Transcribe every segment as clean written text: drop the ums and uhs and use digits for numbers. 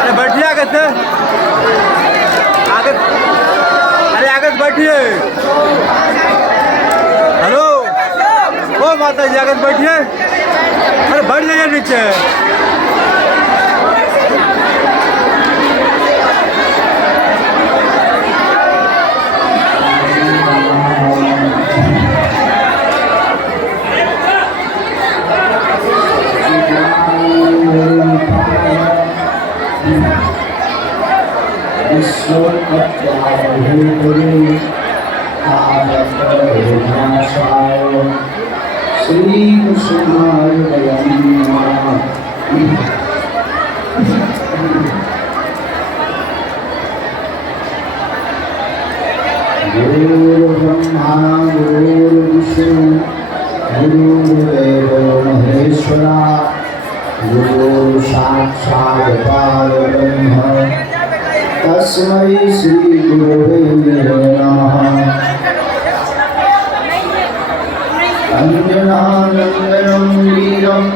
अरे बैठिए आगे से, आगे, अरे आगे से बैठिए। हेलो ओ माता जी, आगे से बैठिए। अरे बैठ जाइए नीचे। श्री कृष्णाय गुरुर्ब्रह्मा गुरुर्विष्णु गुरुर्देवो महेश्वरा गुरु साक्षात् परब्रह्म तस्मै श्री गुरुवे नमः। अंजनानंदनं वीरं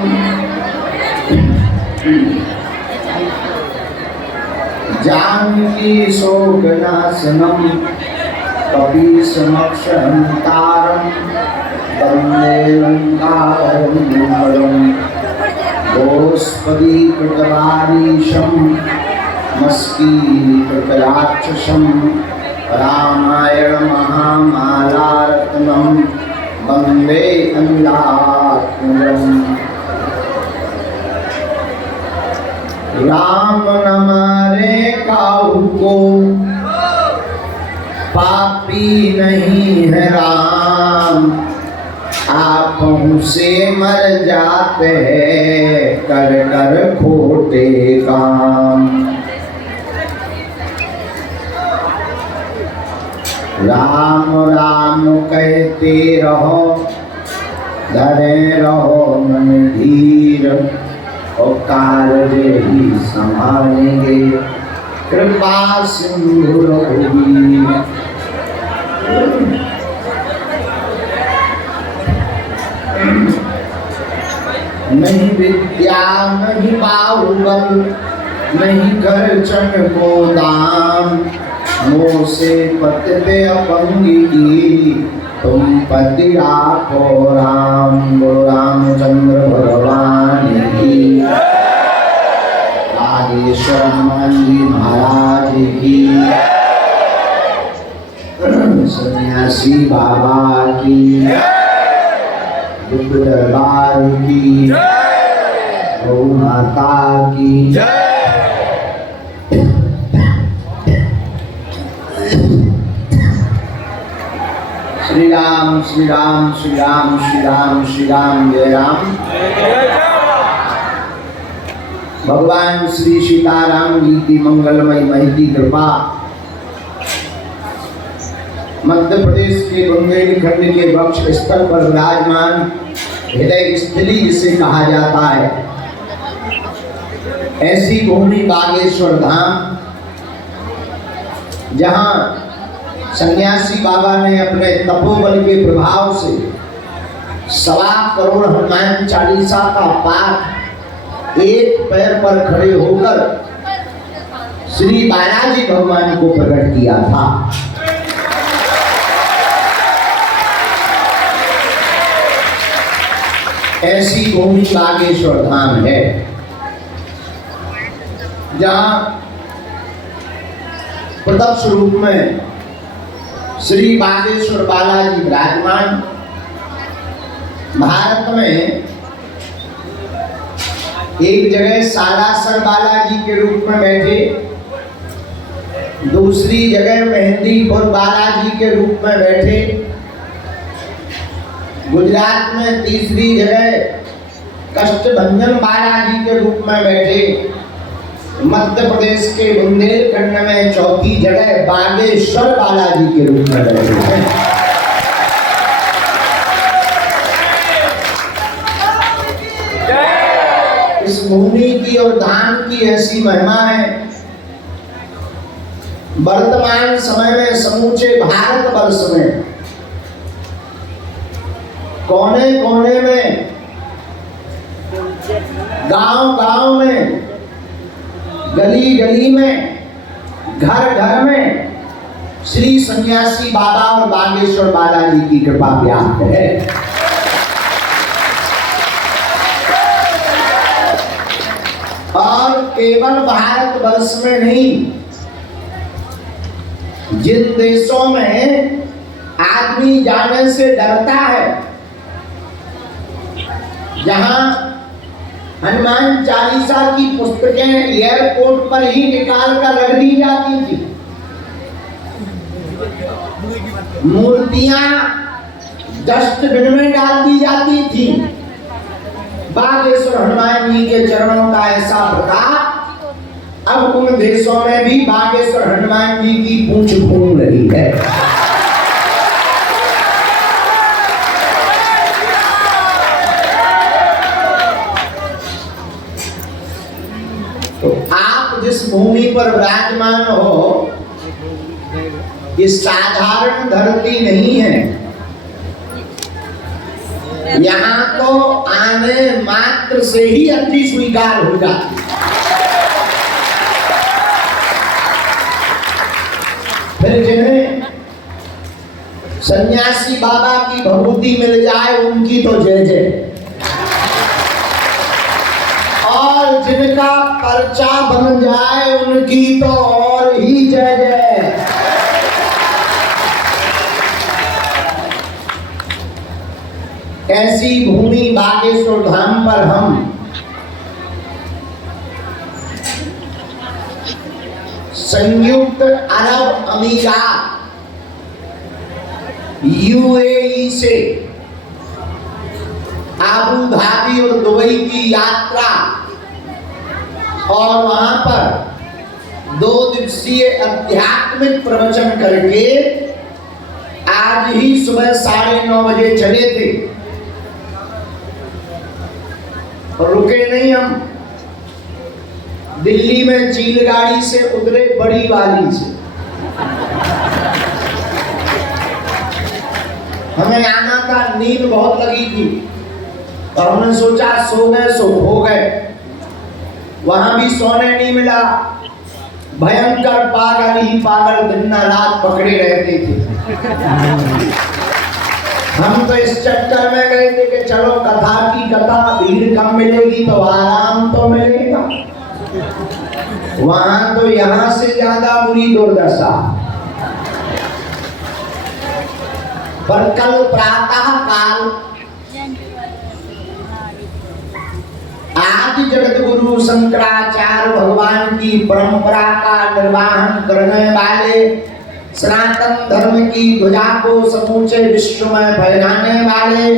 जानकी शोकनाशनं कपीशमक्षहन्तारं वन्दे लङ्काभयं गोस्पदीकृतवारीशं मस्कीकृतराक्षसं रामायणमहामालारत्नं वन्दे अनिलात्मजम्। राम न मारे काहू को, पापी नहीं है राम, आपहु से मर जाते हैं कर कर खोटे काम। राम राम कहते रहो, धरे रहो मन धीर, और कार्य ही संभालेंगे कृपा सिंधु रघुवीर। नहीं विद्या नहीं बाहुबल, नहीं घर चन को दाम, मोह से पतते अपंगी की, तुम पति राखो राम। बोलो रामचंद्र भगवान की, आदिश्वर हनुमान जी महाराज की, सन्यासी बाबा की, बुद्ध दरबार की, गौ माता की। श्री राम श्री राम श्री राम श्री राम श्री राम जय राम। भगवान श्री सीताराम जी की मंगलमय महती कृपा मध्य प्रदेश के बुंदेलखंड के वक्ष स्थल पर विराजमान हृदय स्थली जिसे कहा जाता है, ऐसी भूमि बागेश्वर धाम, जहां सन्यासी बाबा ने अपने तपोबल के प्रभाव से 1.25 करोड़ हनुमान चालीसा का पाठ एक पैर पर खड़े होकर श्री बालाजी भगवान को प्रकट किया था। ऐसी भूमि बागेश्वर धाम है, जहां प्रत्यक्ष रूप में श्री बागेश्वर बालाजी विराजमान। भारत में एक जगह सालासर बालाजी के रूप में बैठे, दूसरी जगह मेहंदीपुर बालाजी के रूप में बैठे, गुजरात में तीसरी जगह कष्टभंजन बालाजी के रूप में बैठे, मध्य प्रदेश के बुंदेलखंड में चौथी जगह बागेश्वर बालाजी के रूप में बैठे हैं। इस भूमि की और धाम की ऐसी महिमा है, वर्तमान समय में समूचे भारत वर्ष में कोने कोने में गांव गांव में, गली गली में, घर घर में श्री सन्यासी बाबा और बागेश्वर बालाजी की कृपा व्याप्त है। और केवल भारत वर्ष में नहीं, जिन देशों में आदमी जाने से डरता है, जहां हनुमान चालीसा की पुस्तकें एयरपोर्ट पर ही निकाल कर रख दी जाती थी, मूर्तियां डस्टबिन में डाल दी जाती थी, बागेश्वर हनुमान जी के चरणों का ऐसा प्रताप अब उन देशों में भी बागेश्वर हनुमान जी की पूंछ घूम रही है। तो आप जिस भूमि पर विराजमान हो, ये साधारण धरती नहीं है। यहाँ तो आने मात्र से ही अर्जी स्वीकार हो जाती। फिर जिन्हें सन्यासी बाबा की भभूति मिल जाए उनकी तो जय जय, और जिनका पर्चा बन जाए उनकी तो और ही जय जय। ऐसी भूमि बागेश्वर धाम पर हम संयुक्त अरब अमीरात यूएई से आबू धाबी और दुबई की यात्रा और वहां पर 2 दिवसीय आध्यात्मिक प्रवचन करके आज ही सुबह 9:30 बजे चले थे और रुके नहीं। हम दिल्ली में चील गाड़ी से उतरे, बड़ी वाली से। हमें आना था, नींद बहुत लगी थी और हमने सोचा सो गए सो हो गए। वहां भी सोने नहीं मिला, भयंकर पागल ही पागल दिन रात पकड़े रहते थे। हम तो इस चक्कर में गए थे कि चलो कथा की कथा, भीड़ कम मिलेगी तो आराम तो मिलेगा। वहां तो यहां से ज्यादा बुरी दुर्दशा। पर कल प्रातः काल आदि जगत गुरु शंकराचार्य भगवान की परंपरा का निर्वाहन करने वाले, सनातन धर्म की ध्वजा को समूचे विश्व में फहराने वाले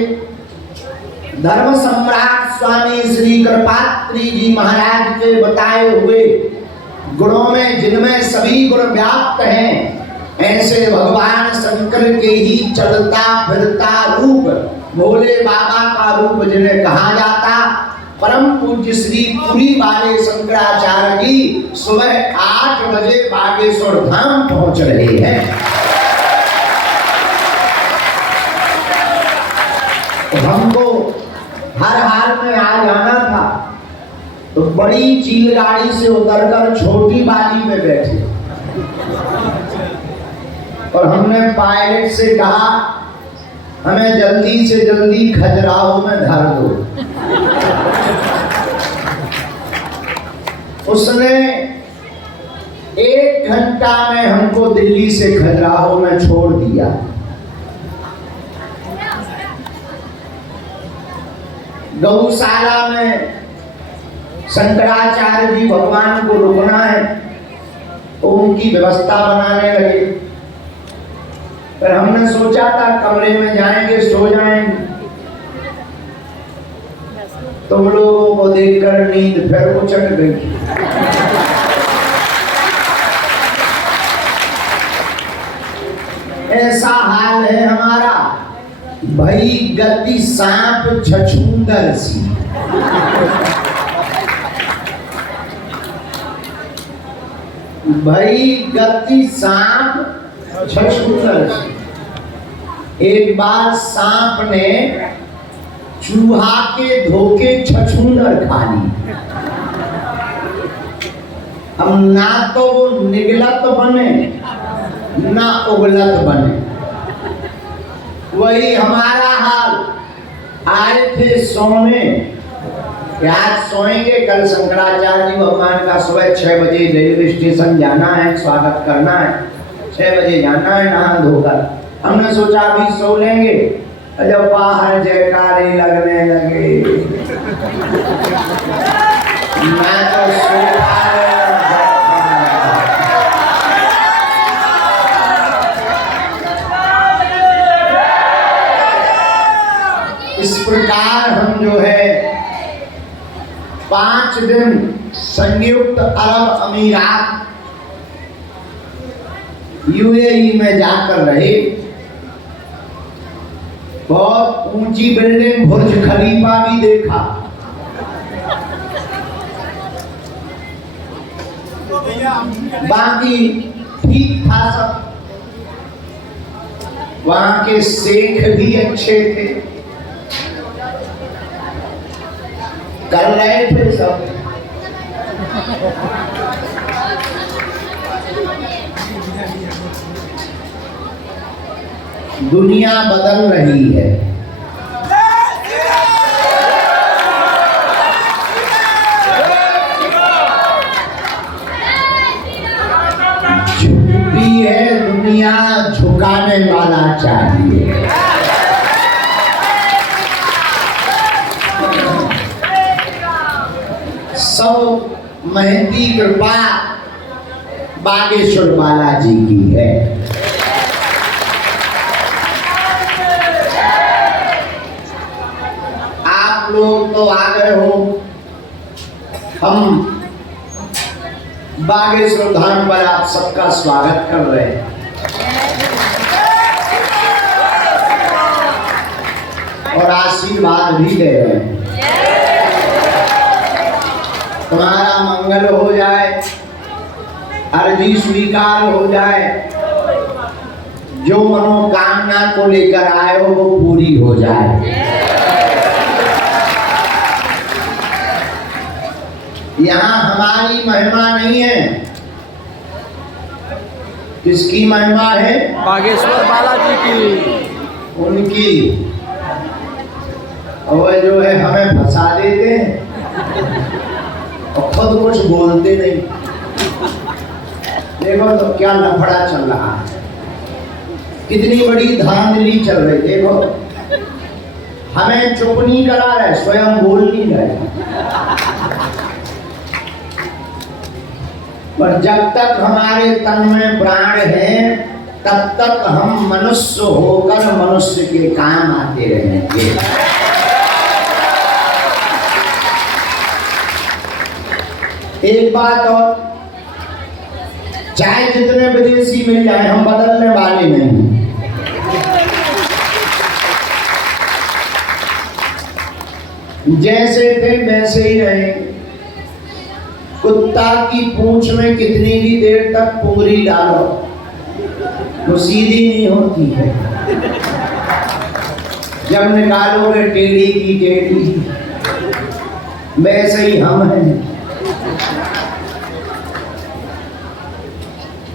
धर्म सम्राट स्वामी श्री कृपात्री जी महाराज के बताए हुए गुणों में, जिनमें सभी गुण व्याप्त हैं, ऐसे भगवान शंकर के ही चलता फिरता रूप भोले बाबा का रूप जिन्हें कहा जाता, परम पूज्य श्री पुरी वाले शंकराचार्य जी सुबह 8 बजे बागेश्वर धाम पहुंच रहे हैं। तो हमको हर हाल में आ जाना था, तो बड़ी चील गाड़ी से उतरकर छोटी वाली में बैठे और हमने पायलट से कहा हमें जल्दी से जल्दी खजुराहो में धर दो। उसने 1 घंटा में हमको दिल्ली से खजुराहो में छोड़ दिया। गौशाला में शंकराचार्य जी भगवान को रुकना है तो उनकी व्यवस्था बनाने लगे। पर हमने सोचा था कमरे में जाएंगे, सो जाएंगे। तुम लोगों को देखकर नींद फिर उचट गई। ऐसा हाल है हमारा, भाई गति सांप छछूंदर सी। भाई गति सांप छछूंदर सी। एक बार सांप ने चूहा के धोखे छछूंदर खाली। अब ना तो वो निगलत बने ना उगलत बने, वही हमारा हाल। आए थे सोने, आज सोएंगे, कल शंकराचार्य जी भगवान का सुबह 6 बजे रेलवे स्टेशन जाना है, स्वागत करना है, 6 बजे जाना है नहा धोकर। हमने सोचा अभी सो लेंगे, जब बाहर जयकारे लगने लगे मैं तो इस प्रकार हम जो है 5 दिन संयुक्त अरब अमीरात यूएई में जाकर रहे। बहुत ऊंची बिल्डिंग बुर्ज खलीफा भी देखा। बाकी ठीक था सब। वहां के शेख भी अच्छे थे, कर रहे थे सब। दुनिया बदल रही है। झुकती है दुनिया, झुकाने वाला चाहिए। सब महती कृपा बागेश्वर बालाजी की है। आप लोग तो आ गए हो, हम बागेश्वर धाम पर आप सबका स्वागत कर रहे हैं। और आशीर्वाद भी दे रहे हैं। तुम्हारा मंगल हो जाए, अर्जी स्वीकार हो जाए, जो मनोकामना को लेकर आए हो वो पूरी हो जाए। यहाँ हमारी महिमा नहीं है, किसकी महिमा है? बागेश्वर बालाजी की, उनकी। और जो है हमें फंसा देते हैं और खुद कुछ बोलते नहीं। देखो तो क्या लफड़ा चल रहा है, कितनी बड़ी धांधली चल रही। देखो हमें चुप नहीं करा रहे, स्वयं बोल नहीं रहे। पर जब तक हमारे तन में प्राण है तब तक हम मनुष्य होकर मनुष्य के काम आते रहेंगे। एक बात और, चाहे जितने विदेशी मिल जाए, हम बदलने वाले नहीं। जैसे थे वैसे ही रहे। कुत्ता की पूंछ में कितनी भी देर तक पुंगरी डालो वो सीधी नहीं होती है, जब निकालोगे टेढ़ी की टेढ़ी। वैसे ही हम हैं।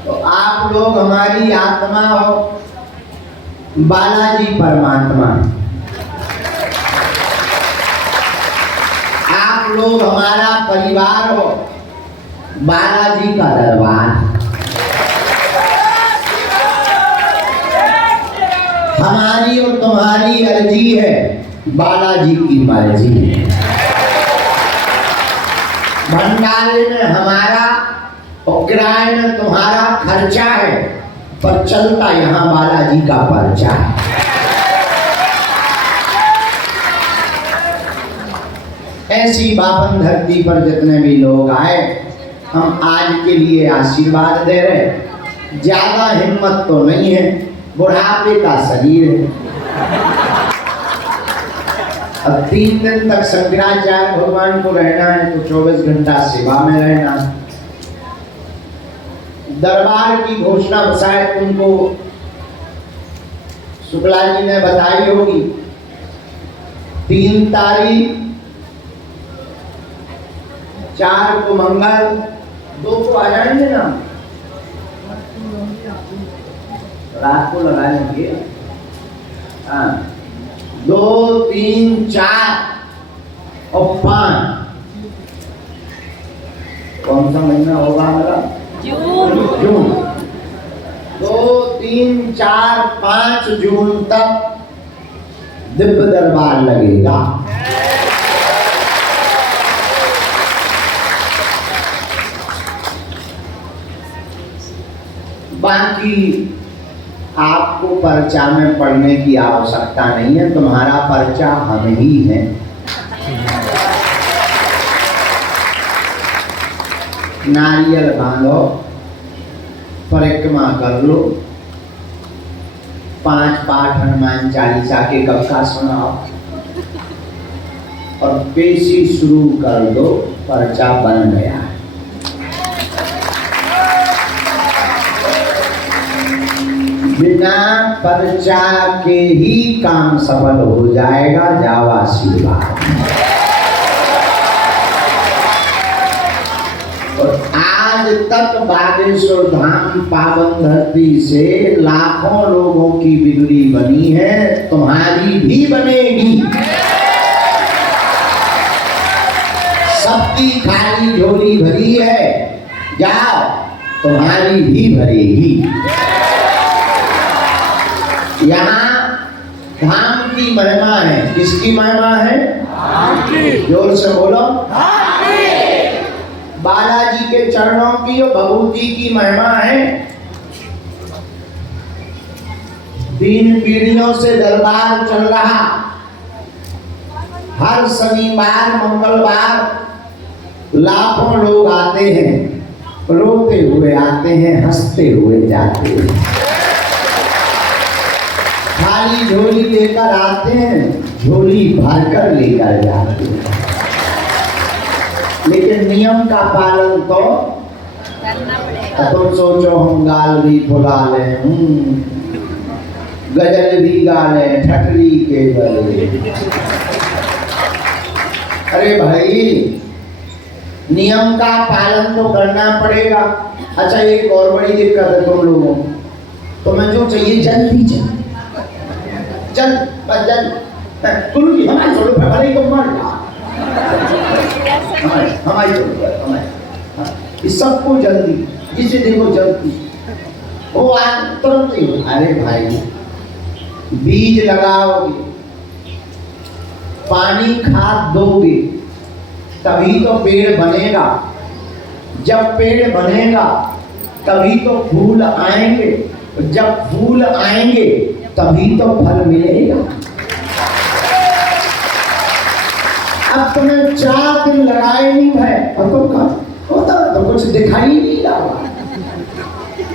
तो आप लोग हमारी आत्मा हो, बालाजी परमात्मा। आप लोग हमारा परिवार हो, बालाजी का दरबार। हमारी और तुम्हारी अर्जी है, बालाजी की मर्जी है। भंडारे में हमारा और किराए में तुम्हारा खर्चा है, पर चलता यहाँ बालाजी का पर्चा है। ऐसी बापन धरती पर जितने भी लोग आए, हम आज के लिए आशीर्वाद दे रहे। ज्यादा हिम्मत तो नहीं है, बुढ़ापे का शरीर है। अब 3 दिन तक शंकराचार्य भगवान को रहना है तो 24 घंटा सेवा में रहना। दरबार की घोषणा शायद तुमको शुक्ला जी ने बताई होगी। 3 तारीख, 4 को मंगल, 2 को आ जाएंगे ना, रात को लगा लेंगे। 2, 3, 4 और 5 कौन सा महीना होगा हमारा? जून। 2, 3, 4, 5 जून तक दिव्य दरबार लगेगा। बाकी आपको पर्चा में पढ़ने की आवश्यकता नहीं है, तुम्हारा पर्चा हम ही हैं। नारियल बांधो, परिक्रमा कर लो, 5 पाठ हनुमान चालीसा के कक्षा सुनाओ और पेशी शुरू कर दो, पर्चा बन गया। बिना पर्चा के ही काम सफल हो जाएगा। जाओ आशीर्वाद। और आज तक बागेश्वर धाम पावन धरती से लाखों लोगों की बिगड़ी बनी है, तुम्हारी भी बनेगी। सबकी खाली झोली भरी है, जाओ तुम्हारी भी भरेगी। यहाँ धाम की महिमा है। किसकी महिमा है? जोर से बोलो। बालाजी के चरणों की और भगवती की महिमा है। 3 पीढ़ियों से दरबार चल रहा। हर शनिवार मंगलवार लाखों लोग आते हैं, रोते हुए आते हैं, हंसते हुए जाते हैं, खाली झोली लेकर आते हैं, झोली भरकर लेकर जाते हैं। लेकिन नियम का पालन तो करना पड़ेगा। तुम सोचो हम गाल भी फुला लें, गजल भी गा लें, ठटरी के गले। अरे भाई, नियम का पालन तो करना पड़ेगा। अच्छा, एक और बड़ी दिक्कत है तुम लोगों को, तुम्हें जो चाहिए जल्दी चल बस जल तुम की हमारी छोड़ो, भले तुम मर जा, हमारी छोड़ो, इस सबको जल्दी, जिसे देखो जल्दी, वो आज तुरंत ही। अरे भाई, बीज लगाओगे, पानी खाद दोगे, तभी तो पेड़ बनेगा। जब पेड़ बनेगा तभी तो फूल आएंगे, जब फूल आएंगे तभी तो फल मिलेगा। अब तुम्हें 4 दिन लगाए नहीं है और तुम होता तो कुछ दिखाई नहीं रहा,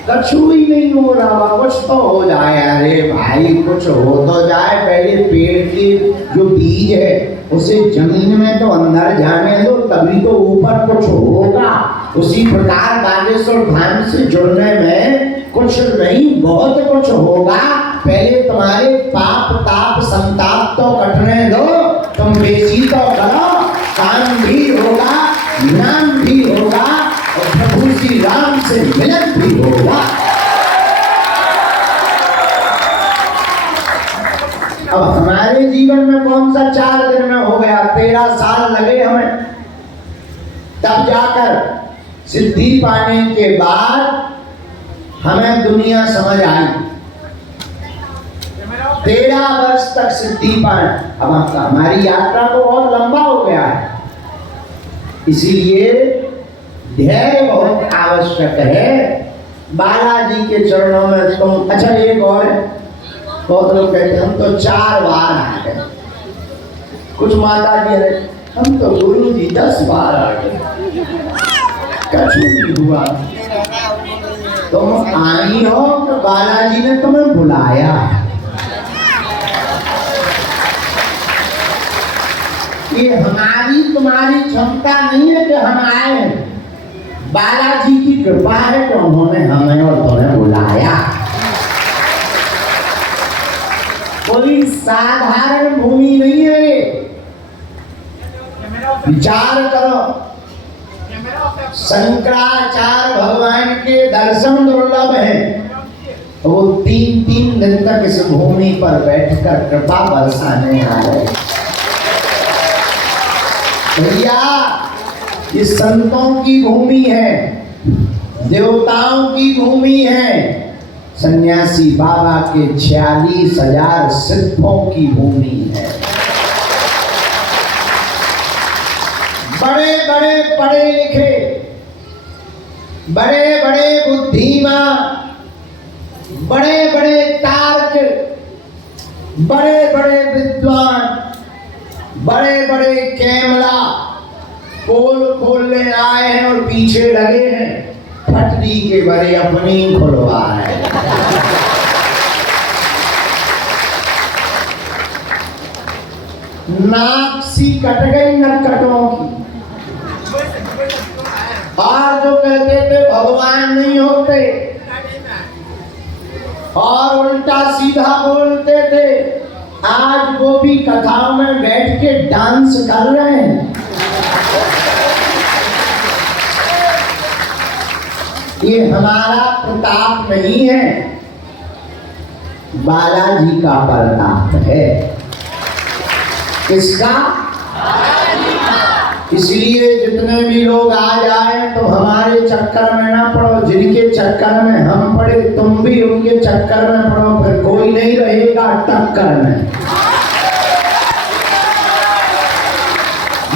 कछु ही नहीं हो रहा, कुछ तो हो जाए। अरे भाई, कुछ हो तो जाए। पहले पेड़ के जो बीज है उसे जमीन में तो अंदर जाने दो, तभी तो ऊपर कुछ होगा। उसी प्रकार बागेश्वर धाम से जुड़ने में कुछ नहीं, बहुत कुछ होगा। पहले तुम्हारे पाप ताप संताप तो कटने दो, तुम बेसी तो करो, काम भी होगा, नाम भी होगा और प्रभु श्री राम से मिलन भी होगा। अब हमारे जीवन में कौन सा 4 दिन में हो गया, 13 साल लगे हमें, तब जाकर सिद्धि पाने के बाद हमें दुनिया समझ आई। 13 वर्ष तक सिद्धि पाए। अब हमारी यात्रा तो बहुत लंबा हो गया है, इसीलिए धैर्य बहुत आवश्यक है। बालाजी के चरणों में तुम। अच्छा, एक और है, बहुत लोग कहते हैं हम तो 4 बार आ गए, कुछ माता जी है हम तो गुरु जी 10 बार आ गए, कछु नहीं हुआ। तुम आई हो तो बालाजी ने तुम्हें बुलाया। ये हमारी तुम्हारी क्षमता नहीं है कि हम आए हैं, बालाजी की कृपा है कि उन्होंने हमें और तुम्हें बुलाया। कोई साधारण भूमि नहीं है, विचार करो, शंकराचार्य भगवान के दर्शन दुर्लभ हैं। वो 3-3 दिन तक इस भूमि पर बैठकर कृपा बरसाने आ रहे। भैया ये संतों की भूमि है, देवताओं की भूमि है, सन्यासी बाबा के 46,000 सिद्धों की भूमि है। बड़े बड़े पढ़े लिखे, बड़े बड़े बुद्धिमान, बड़े बड़े तार्क, बड़े बड़े विद्वान, बड़े बड़े कैमला पोल खोलने आए हैं और पीछे लगे हैं फटरी के बड़े अपनी खुलवा है। नाक सी कट गई नरकटों की। और जो कहते थे भगवान नहीं होते और उल्टा सीधा बोलते थे, आज वो भी कथाओं में बैठ के डांस कर रहे हैं। ये हमारा प्रताप नहीं है, बालाजी का प्रताप है। किसका? इसलिए जितने भी लोग आ जाए तो हमारे चक्कर में ना पड़ो, जिनके चक्कर में हम पड़े तुम भी उनके चक्कर में पड़ो, फिर कोई नहीं रहेगा टक्कर में।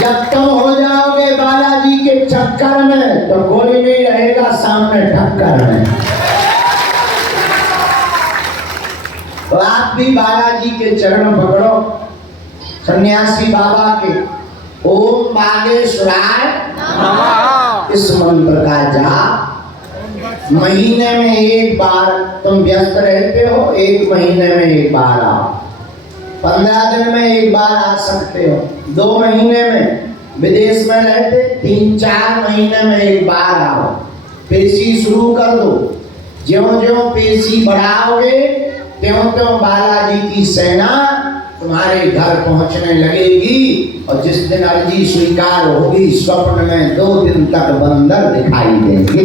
जब तुम हो जाओगे बालाजी के चक्कर में तो कोई नहीं रहेगा सामने टक्कर में। तो आप भी बालाजी के चरण पकड़ो, सन्यासी बाबा के ओम बागेश्वराय नमः इस मंत्र का जाप महीने में एक बार। तुम व्यस्त रहते हो, 1 महीने में एक बार आओ, 15 दिन में एक बार आ सकते हो, 2 महीने में, विदेश में रहते 3-4 महीने में एक बार आओ। पेशी शुरू कर दो, ज्यों-ज्यों पेशी बढ़ाओगे त्यों-त्यों बालाजी की सेना तुम्हारे घर पहुंचने लगेगी। और जिस दिन अर्जी स्वीकार होगी स्वप्न में 2 दिन तक बंदर दिखाई देंगे।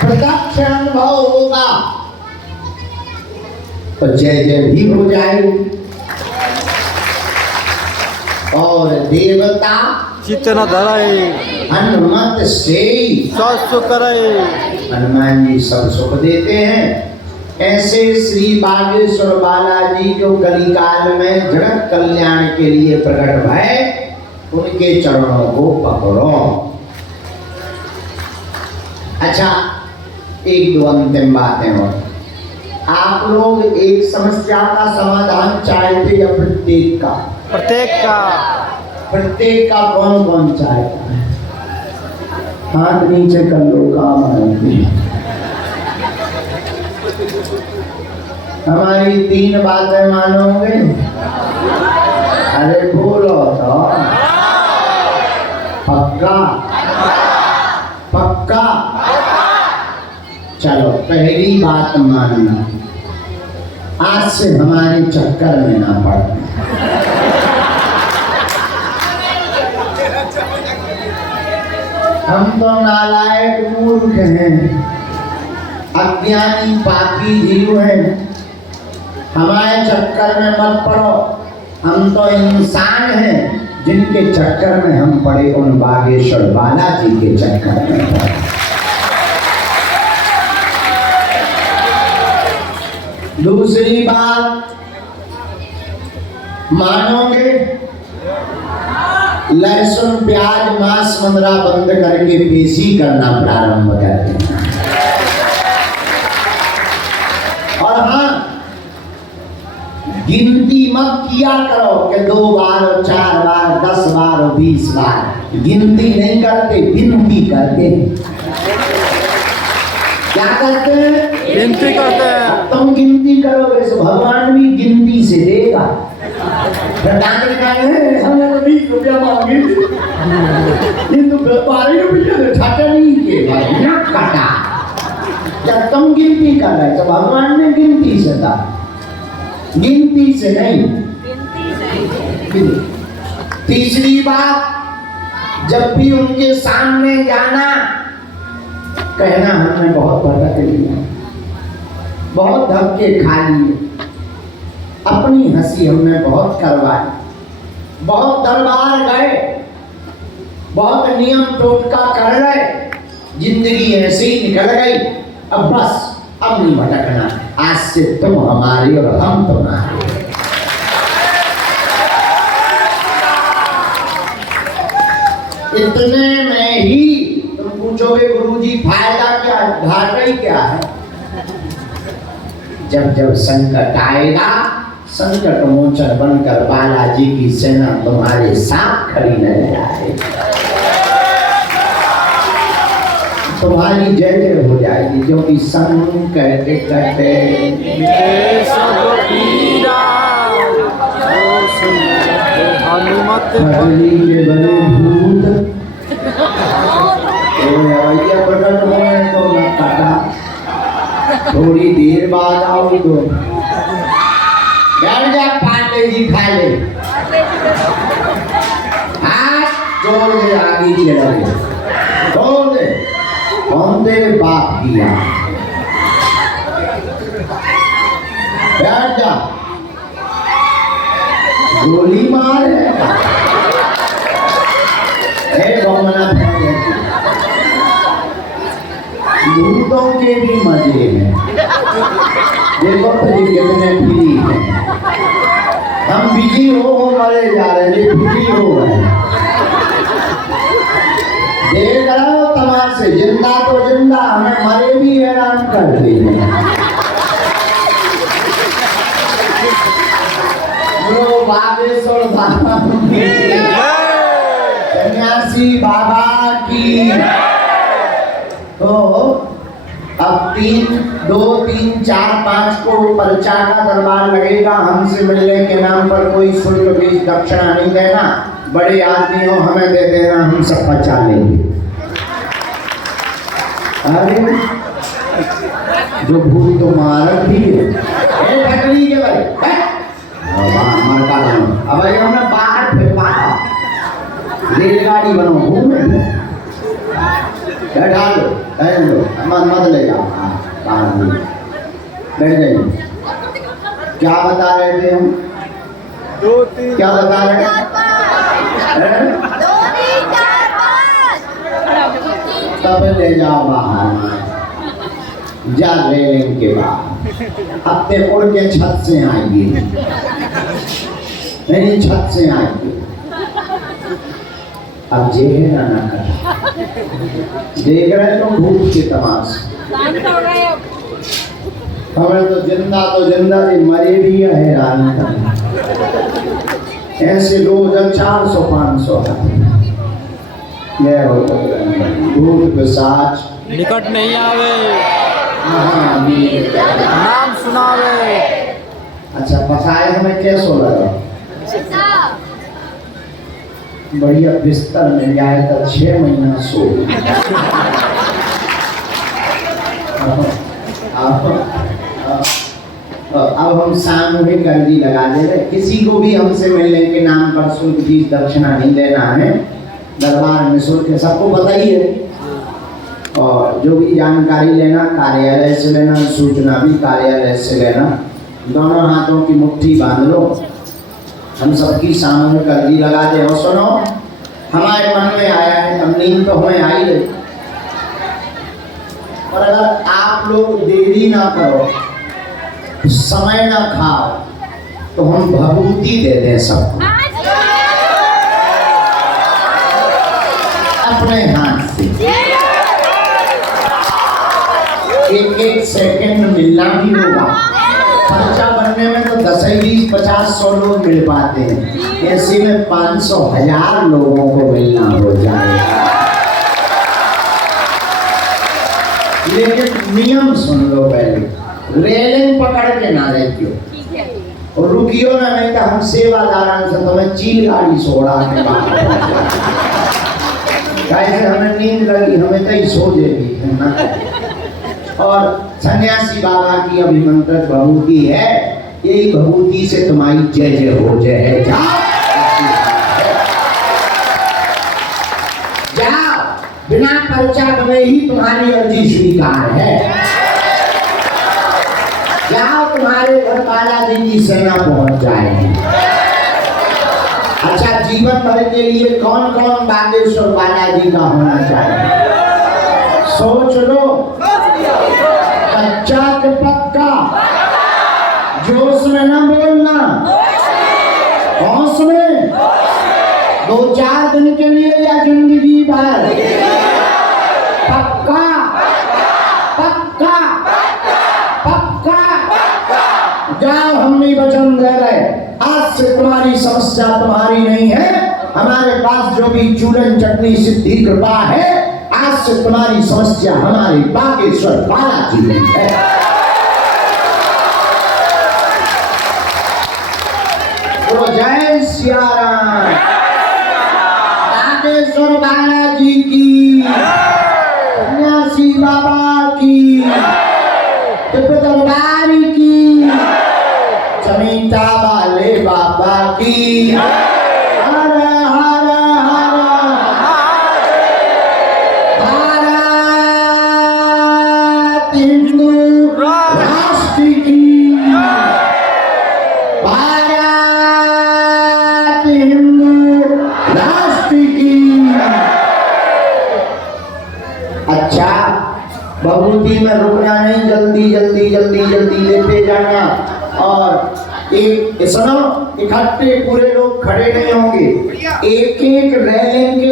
प्रत्यक्ष अनुभव होगा तो जय जय भी हो जाएगी। और देवता चित्त न धराए, हनुमत से सब सुख करे। हनुमान जी सब सुख देते हैं। ऐसे श्री बागेश्वर बालाजी जो कलिकाल में जगत कल्याण के लिए प्रकट भय, उनके चरणों को पकड़ो। अच्छा, 1-2 अंतिम बातें हो। आप लोग एक समस्या का समाधान चाहते हैं प्रत्येक का? प्रत्येक का कौन कौन चाहता है? हाथ नीचे कर लो, काम आएगी। हमारी 3 बातें मानोगे? अरे बोलो तो। पक्का? पक्का? चलो पहली बात मानना, आज से हमारे चक्कर में ना पड़ना। हम तो नालायक मूर्ख हैं, अज्ञानी पापी जीव हैं, हमारे चक्कर में मत पड़ो। हम तो इंसान हैं जिनके चक्कर में हम पड़े, उन बागेश्वर बालाजी के चक्कर में पड़े। दूसरी बात मानोगे? लहसुन प्याज मांस मंदरा बंद करके पेशी करना प्रारंभ कर देना। और हाँ, गिनती मत किया करो कि 2 बार 4 बार 10 बार 20 बार। गिनती नहीं करते, गिनती करते। क्या करते हैं? गिनती करते हैं। तुम गिनती करोगे तो भगवान भी गिनती से देगा। हमने तो 20 रुपया मांगे, ये तो 12 रुपया ठाटा नहीं के भाई ना काटा। जब तुम गिनती कर रहे तो भगवान ने गिनती से था, गिनती से नहीं। तीसरी बात, जब भी उनके सामने जाना, कहना हमने बहुत भटक लिया, बहुत धक्के खा लिए, अपनी हंसी हमने बहुत करवाई, बहुत दरबार गए, बहुत नियम टोटका कर रहे, जिंदगी ऐसे ही निकल गई। अब बस, अब नहीं भटकना, आज से तुम हमारी और हम तुम्हारे। इतने में ही तुम पूछोगे गुरुजी फायदा क्या, घाटा ही क्या है? जब जब संकट आएगा, संकट मोचन बनकर बालाजी की सेना तुम्हारे साथ खड़ी नजर आएगी, तुम्हारी जय जय हो जाएगी, क्योंकि संकट कटे हनुमत के बने भूत, प्रकट हुए तो न काटा, थोड़ी देर बाद आओ तो बैठ जा, पांडे जी खा ले, हाथ जोड़ दे, आगे चला दे, जोड़ दे, कौन तेरे बाप किया, बैठ जा, गोली मार है बमना फेंक, भूतों के भी मजे हैं, देखो तो कितने फ्री हैं, हम बिजी हो मरे जा रहे हैं, फ्री हो गए, देख रहा हो तमाशे, जिंदा तो जिंदा, हमें मरे भी हैरान कर दिए। बागेश्वर बाबा, सन्यासी बाबा की। तो अब 3, 2, 3, 4, 5 को पर्चा का दरबार लगेगा, हमसे मिलने के नाम पर कोई शुल्क भी दक्षिणा नहीं देना, बड़े आदमी हो हमें दे देना, हम सब बचा लेंगे। अरे जो भूल तो मारक भी है, ठकरी के भाई मरका बनो, अब हमने बाहर फेंका, रेलगाड़ी बनो, घूमे बैठा लो, मत ले जाओ, बैठ जाइए। क्या बता रहे थे हम? क्या बता रहे हैं? तब ले जाओ बाहर, जा रेलिंग के बाद, अपने उड़ के छत से आएंगे, मेरी छत से आएंगे। अब जे है ना कर, देख रहे तो भूत के तमाशे, हमें तो जिंदा मरे भी हैरान कर, ऐसे रोज 400-500 भूत पिशाच निकट नहीं आवे, नाम सुनावे। अच्छा पकाए हमें कैसो लगा? बढ़िया बिस्तर मिल जाए तो 6 महीना सो। अब हम सामूहिक अर्जी लगा दे रहे, किसी को भी हमसे मिलने के नाम पर शुल्क की दक्षिणा नहीं देना है, दरबार में शुल्क है, सबको पता ही है। और जो भी जानकारी लेना कार्यालय से लेना, सूचना भी कार्यालय से लेना, दोनों हाथों की मुट्ठी बांध लो, हम सबकी सामूहिक अर्जी लगा दे। और सुनो, हमारे मन में आया है, अब नींद तो हमें आ ही रही, और अगर आप लोग देरी ना करो, समय ना खाओ, तो हम भभूति दे दें सबको अपने हाथ से। 1-1 सेकंड मिलना भी होगा, पर्चा बनने में तो 10, 20, 50, 100 लोग मिल पाते हैं, ऐसे में 500, 1000 लोगों को मिलना हो जाएगा। लेकिन नियम सुन लो पहले, रेलिंग पकड़ के ना रखियो और रुकियो ना, नहीं तो हम सेवादार से तुम्हें चील गाड़ी सोड़ा के बाहर, कैसे हमें नींद लगी, हमें तो ही सो जाएगी ना। और सन्यासी बाबा की अभिमंत्रित भभूति है, यही भभूति से तुम्हारी जय जय हो, जय है। पर्चा बने ही तुम्हारी अर्जी स्वीकार है। जाओ, तुम्हारे घर बालाजी की सेना पहुंच जाएगी। अच्छा, जीवन भर के लिए कौन कौन बागेश्वर बालाजी का होना चाहिए? सोच लो। कच्चा के पक्का, जोश में न बोलना, होश में, 2-4 दिन के लिए या जिंदगी भर? पक्का पक्का पक्का। जाओ, हम नहीं वचन दे रहे, आज से तुम्हारी समस्या तुम्हारी नहीं है। हमारे पास जो भी चूरन चटनी सिद्धि कृपा है, आज से तुम्हारी समस्या हमारे बागेश्वर बालाजी में है। तो जय सिया राम। बागेश्वर बालाजी की, सन्यासी बाबा की, टिप्पू दरबारी की, चमीता वाले बाबा की। हर हर हर भारत हिंदू राष्ट्र की, भारत हिंदू राष्ट्र की। अच्छा, बबूती में रुकना नहीं, जल्दी जल्दी जल्दी जल्दी लेते जाना। और एक सुनो, इकट्ठे पूरे लोग खड़े नहीं होंगे, एक एक रेलिंग के